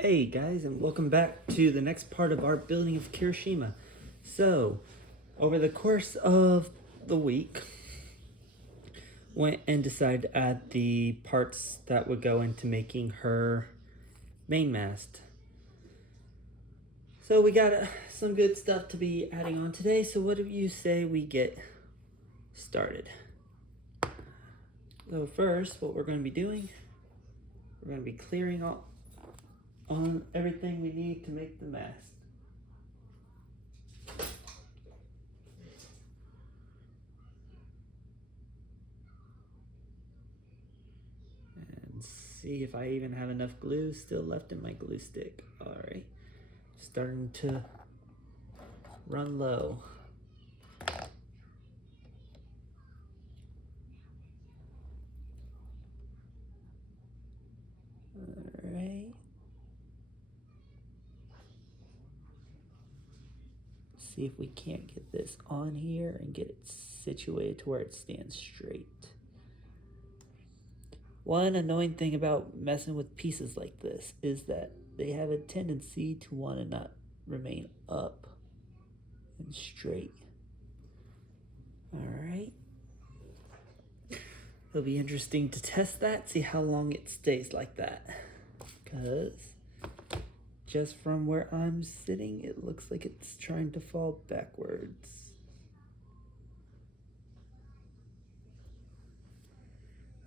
Hey guys, and welcome back to the next part of our building of Kirishima. So, over the course of the week, went and decided to add the parts that would go into making her main mast. So we got some good stuff to be adding on today, so what do you say we get started? So first, what we're going to be doing, we're going to be clearing all on everything we need to make the mast. And see if I even have enough glue still left in my glue stick. Alright, starting to run low. Alright. See if we can't get this on here and get it situated to where it stands straight. One annoying thing about messing with pieces like this is that they have a tendency to want to not remain up and straight. Alright. It'll be interesting to test that, see how long it stays like that. Because just from where I'm sitting, it looks like it's trying to fall backwards.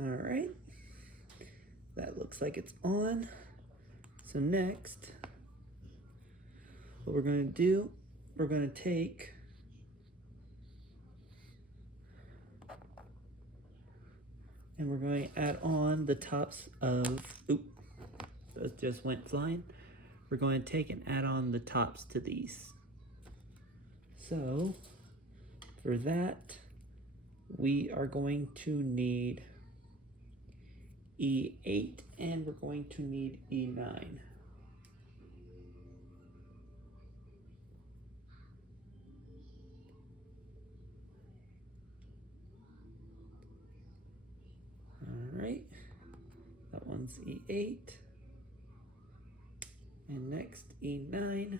Alright. That looks like it's on. So next, what we're going to do, we're going to take and we're going to add on the tops of, that just went flying. We're going to take and add on the tops to these. So for that, we are going to need E8 and we're going to need E9. Alright, that one's E8. And next, E9.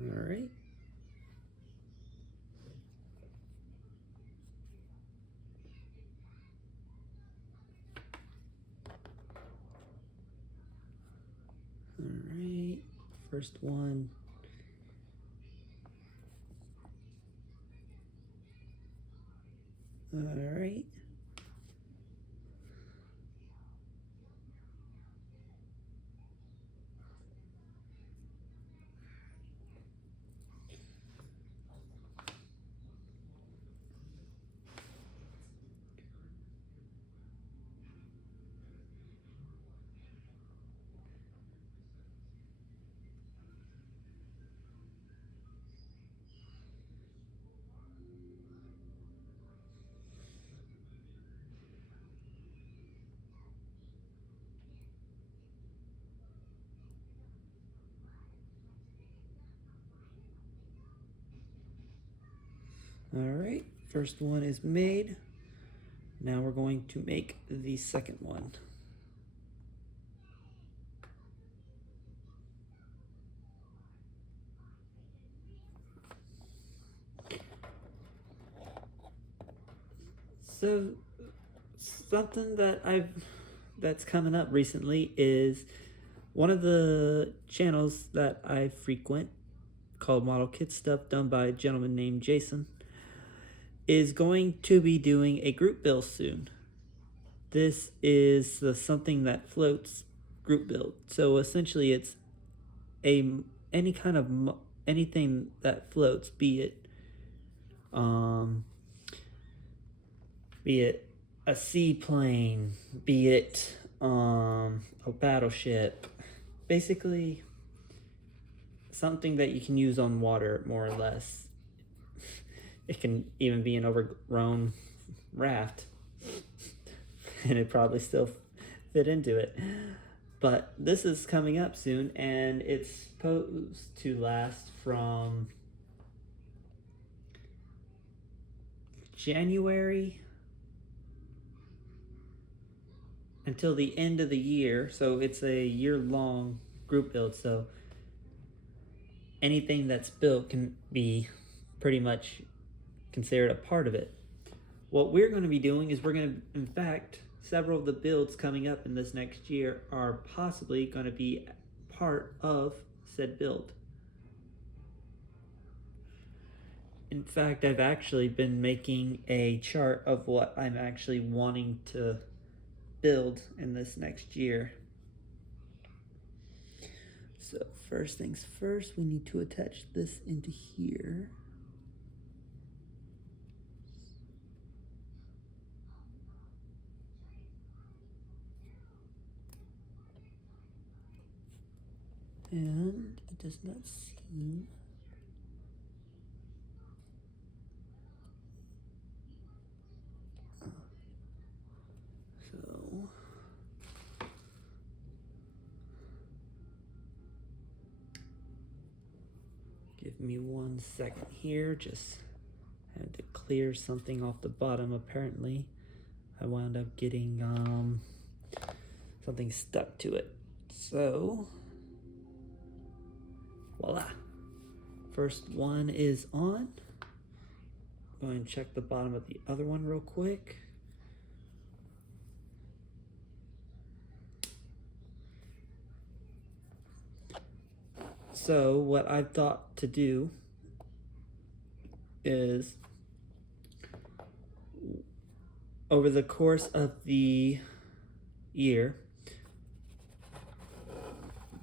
Alright. Alright, first one. Alright. Alright, first one is made. Now we're going to make the second one. So something that's coming up recently is one of the channels that I frequent called Model Kit Stuff, done by a gentleman named Jason, is going to be doing a group build soon. This is the something that floats group build. So essentially it's anything that floats, be it a seaplane, be it a battleship, basically something that you can use on water, more or less. It can even be an overgrown raft. and it probably still fit into it. But this is coming up soon, and it's supposed to last from January until the end of the year. So it's a year-long group build. So anything that's built can be pretty much considered a part of it. What we're going to be doing is we're going to, in fact, several of the builds coming up in this next year are possibly going to be part of said build. In fact, I've actually been making a chart of what I'm actually wanting to build in this next year. So first things first, we need to attach this into here. And it does not seem. So give me 1 second here. Just had to clear something off the bottom. Apparently, I wound up getting something stuck to it. So voila. First one is on. Go ahead and check the bottom of the other one real quick. So what I've thought to do is over the course of the year,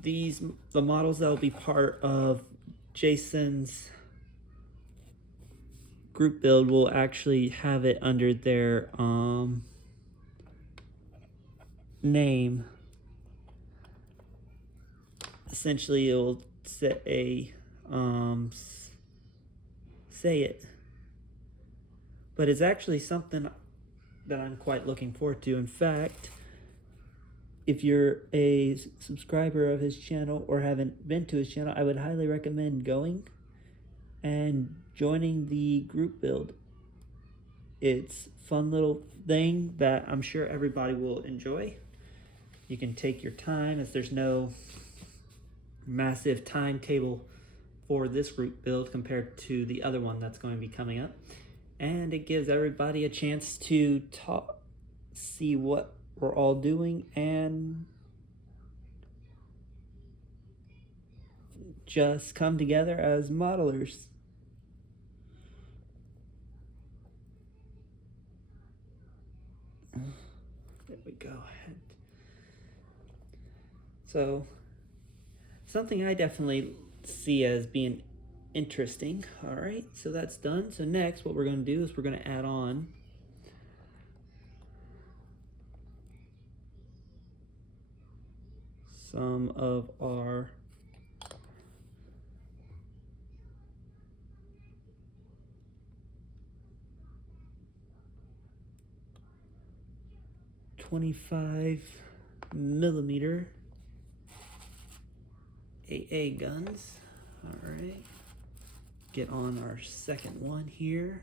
the models that will be part of Jason's group build will actually have it under their name. Essentially, it'll say it, but it's actually something that I'm quite looking forward to. In fact, if you're a subscriber of his channel or haven't been to his channel, I would highly recommend going and joining the group build. It's a fun little thing that I'm sure everybody will enjoy. You can take your time, as there's no massive timetable for this group build compared to the other one that's going to be coming up. And it gives everybody a chance to talk, see what we're all doing, and just come together as modelers. There we go. So something I definitely see as being interesting. All right, so that's done. So next what we're going to do is we're going to add on some of our .25 millimeter AA guns. All right, get on our second one here.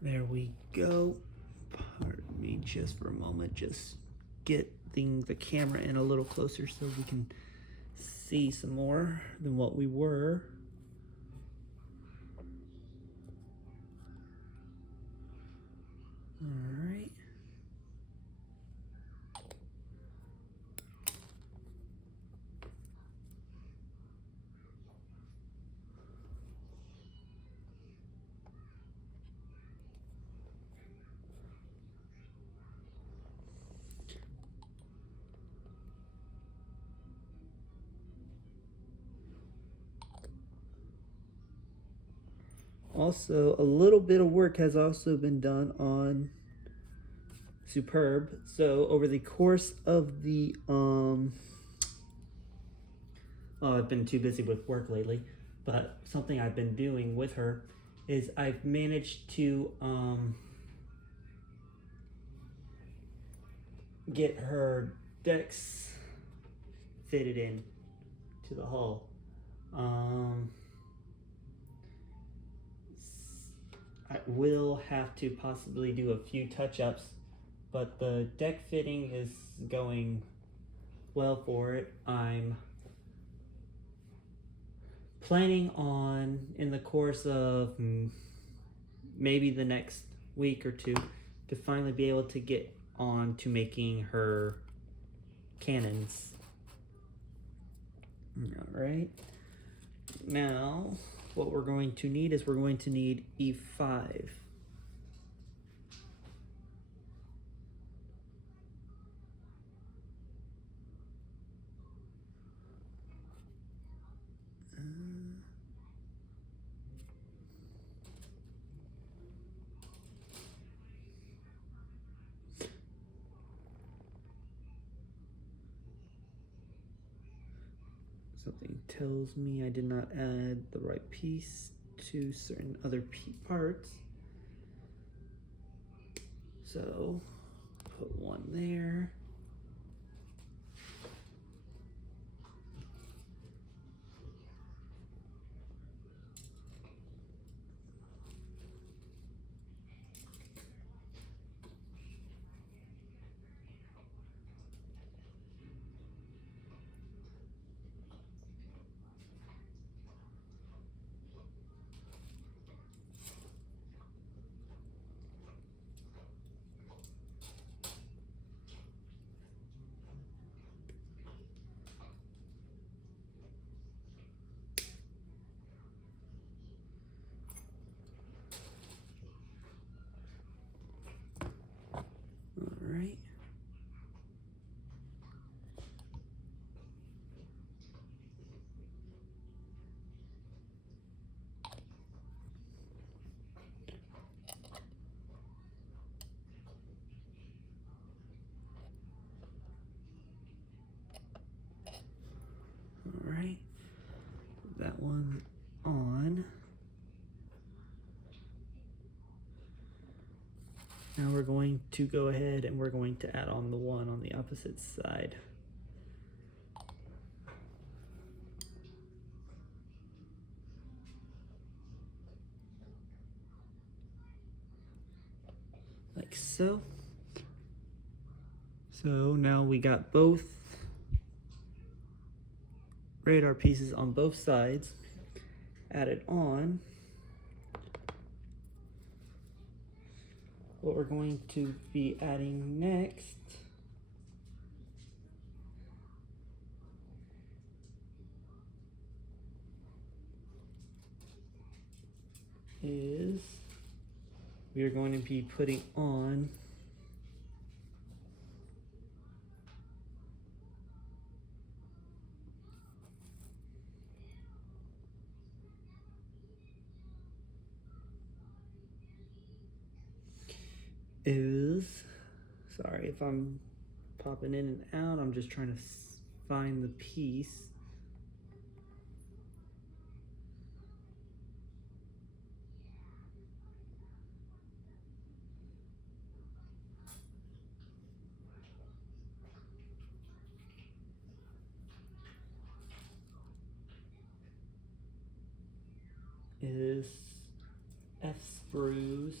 There we go. Pardon me just for a moment. Just get the camera in a little closer so we can see some more than what we were. All right. also a little bit of work has also been done on Superb. So over the course of the I've been too busy with work lately, but something I've been doing with her is I've managed to get her decks fitted in to the hull. I will have to possibly do a few touch-ups, but the deck fitting is going well for it. I'm planning on, in the course of maybe the next week or two, to finally be able to get on to making her cannons. Alright. Now, what we're going to need is we're going to need E5. Something tells me I did not add the right piece to certain other parts. So, put one there. Alright. Alright. That one on. Now we're going to go ahead and we're going to add on the one on the opposite side. Like so. So now we got both radar pieces on both sides added on. What we're going to be adding next is we are going to be putting on sorry if I'm popping in and out, I'm just trying to find the piece. Is F sprues.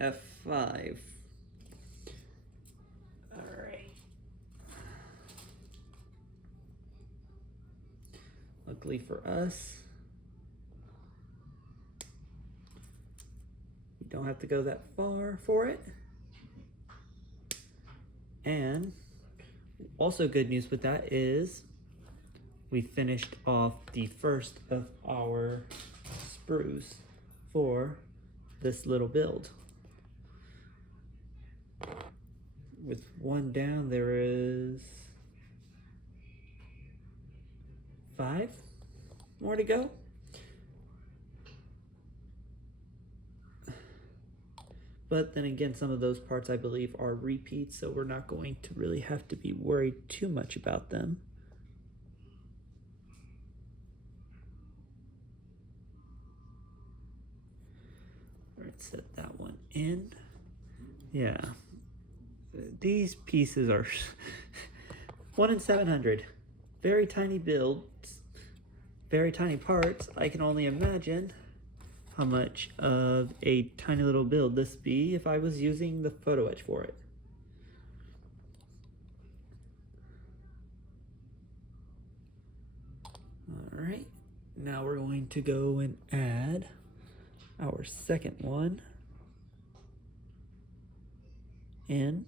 F5. Alright. Luckily for us, we don't have to go that far for it. And also good news with that is we finished off the first of our sprues for this little build. With one down, there is 5 more to go. But then again, some of those parts I believe are repeats, so we're not going to really have to be worried too much about them. All right, set that one in. Yeah, these pieces are 1 in 700. Very tiny builds, very tiny parts. I can only imagine how much of a tiny little build this be if I was using the photo etch for it. All right, now we're going to go and add our second one in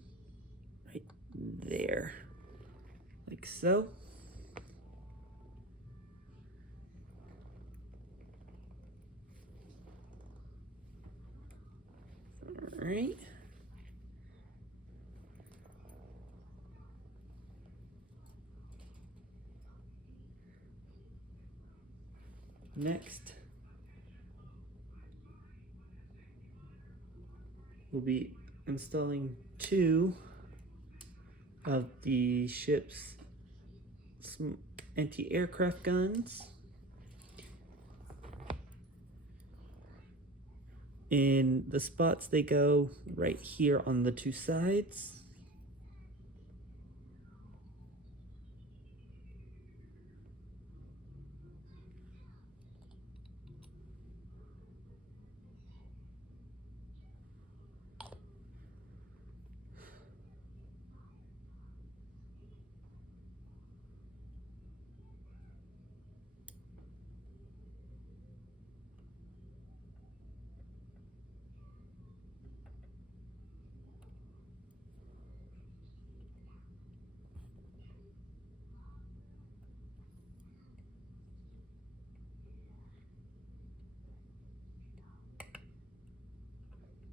right there, like so. All right. Next, we'll be installing 2 of the ship's anti-aircraft guns in the spots they go right here on the 2 sides.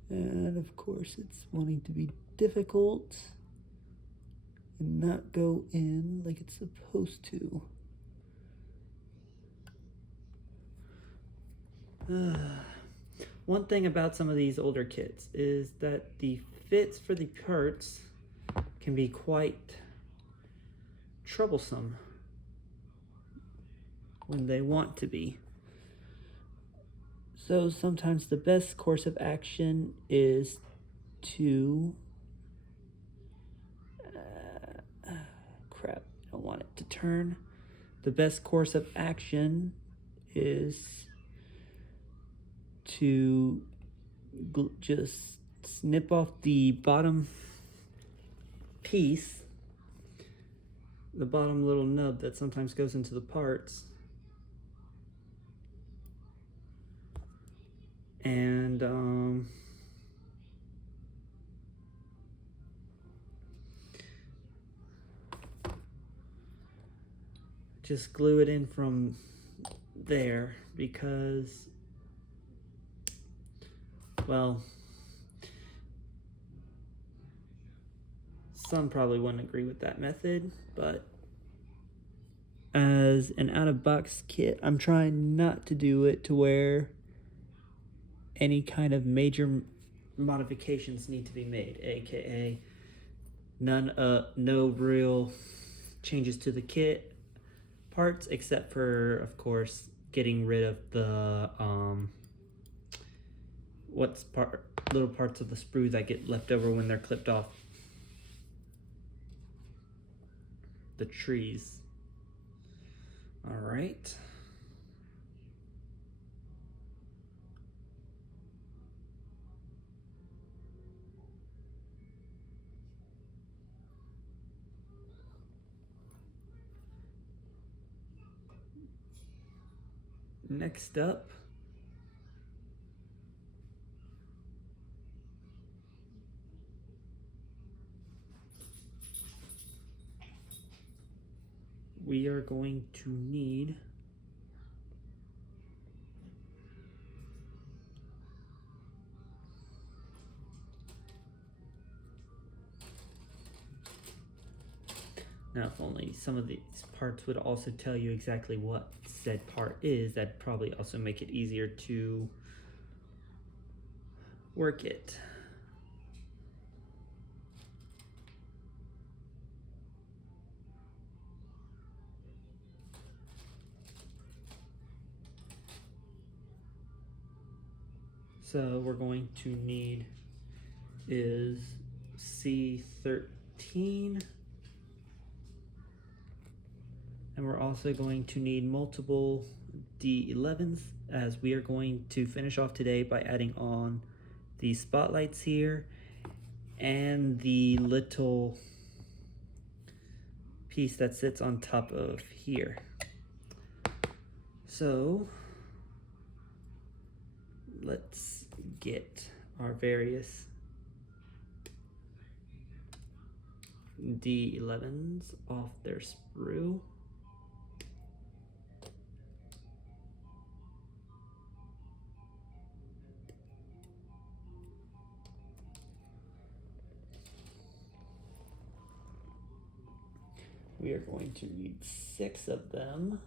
And of course it's wanting to be difficult and not go in like it's supposed to. One thing about some of these older kits is that the fits for the parts can be quite troublesome when they want to be. So sometimes the best course of action is to crap, I don't want it to turn. The best course of action is to just snip off the bottom piece, the bottom little nub that sometimes goes into the parts, and just glue it in from there, because, well, some probably wouldn't agree with that method, but as an out-of-box kit, I'm trying not to do it to where any kind of major modifications need to be made, aka no real changes to the kit parts, except for, of course, getting rid of the little parts of the sprue that get left over when they're clipped off the trees. All right. Next up, we are going to need Now, if only some of these parts would also tell you exactly what said part is, that'd probably also make it easier to work it. So we're going to need is C13, and we're also going to need multiple D11s, as we are going to finish off today by adding on the spotlights here and the little piece that sits on top of here. So let's get our various D11s off their sprue. We are going to need 6 of them.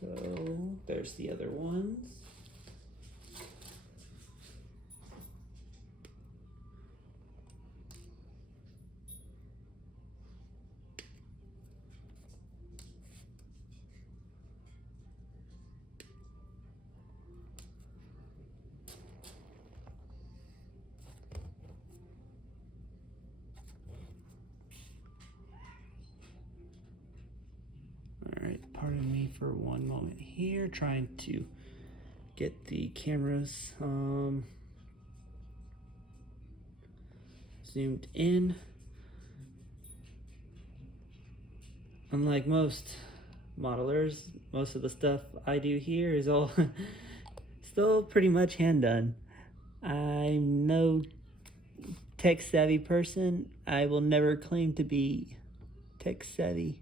So there's the other ones. Alright, pardon me for one moment here, trying to get the cameras zoomed in. Unlike most modelers, most of the stuff I do here is all still pretty much hand done. I'm no tech savvy person. I will never claim to be tech savvy.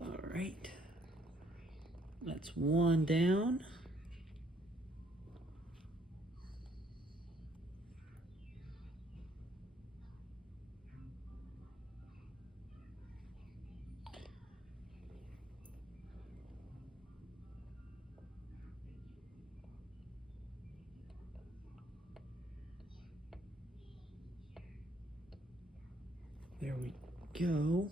All right, that's one down. There we go.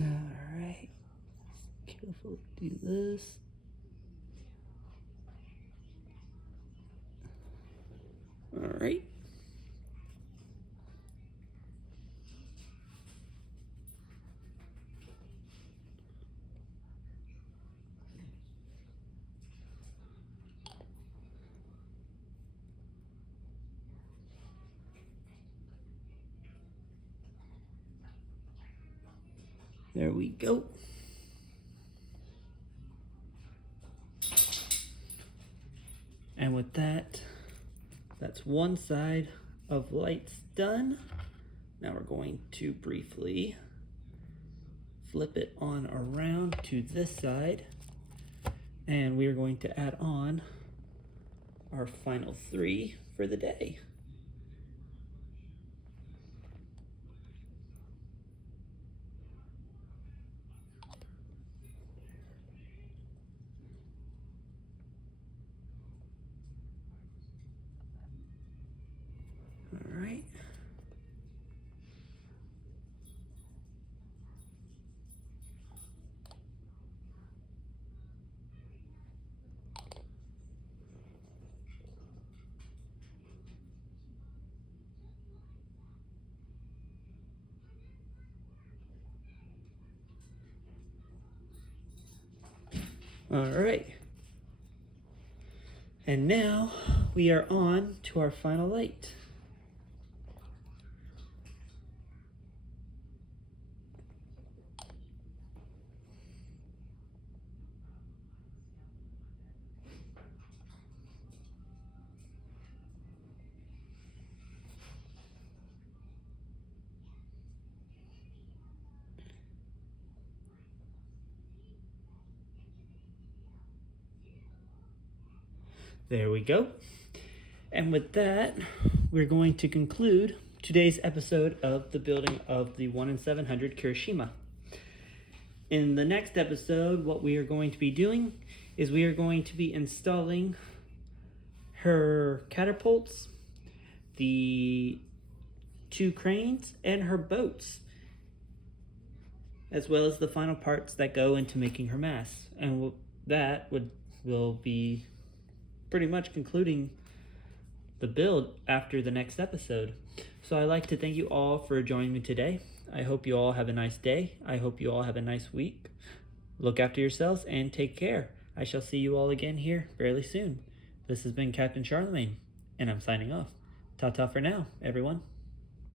All right, careful to do this. All right. There we go. And with that, that's one side of lights done. Now we're going to briefly flip it on around to this side, and we are going to add on our final 3 for the day. All right. Alright. And now we are on to our final light. There we go. And with that, we're going to conclude today's episode of the building of the 1 in 700 Kirishima. In the next episode, what we are going to be doing is we are going to be installing her catapults, the 2 cranes, and her boats, as well as the final parts that go into making her mast. And that will be pretty much concluding the build after the next episode. So I'd like to thank you all for joining me today. I hope you all have a nice day. I hope you all have a nice week. Look after yourselves and take care. I shall see you all again here fairly soon. This has been Captain Charlemagne, and I'm signing off. Ta-ta for now, everyone.